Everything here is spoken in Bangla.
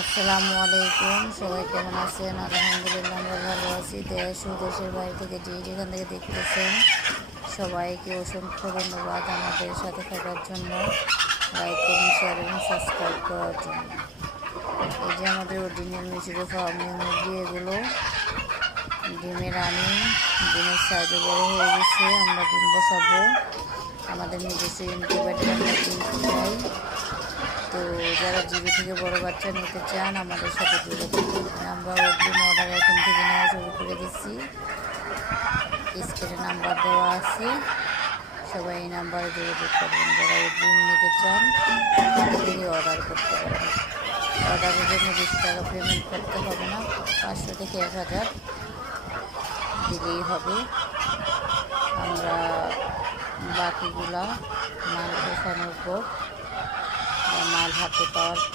আসসালামু আলাইকুম, সবাই কেমন আছেন? আলহামদুলিল্লাহ আমরা ভালো আছি। দেশ ও দেশের বাইরে থেকে যেখান থেকে দেখতেছেন সবাইকে অসংখ্য ধন্যবাদ আমাদের সাথে থাকার জন্য, লাইক কমেন্ট শেয়ার এবং সাবস্ক্রাইব করার জন্য। এই যে আমাদের অরিজিনাল মিশরের ফার্মের মুরগি, এগুলো ডিমের রানিং, ডিমের সাইজে বড় হয়ে গেছে। আমরা ডিম বসাবো, আমাদের নিজস্ব ইনকিউবেটর আমরা ডিম চাই। তো যারা জিবি থেকে বড় বাচ্চা নিতে চান আমাদের সাথে যোগাযোগ করবেন। আমরা অগ্রিম অর্ডার এখন থেকে নেওয়া শুরু করে দিচ্ছি। স্ক্রিনে নাম্বার দেওয়া আছে, সবাই এই নাম্বারে যোগাযোগ করবেন। যারা অগ্রিম নিতে চান থেকে অর্ডার করতে পারেন। অর্ডারের জন্য বেশি টাকা পেমেন্ট করতে হবে না, 500 থেকে 1000 দিলেই হবে। আমরা বাকিগুলা মাল পৌঁছানোর পর বা মাল হাতে পাওয়ার পর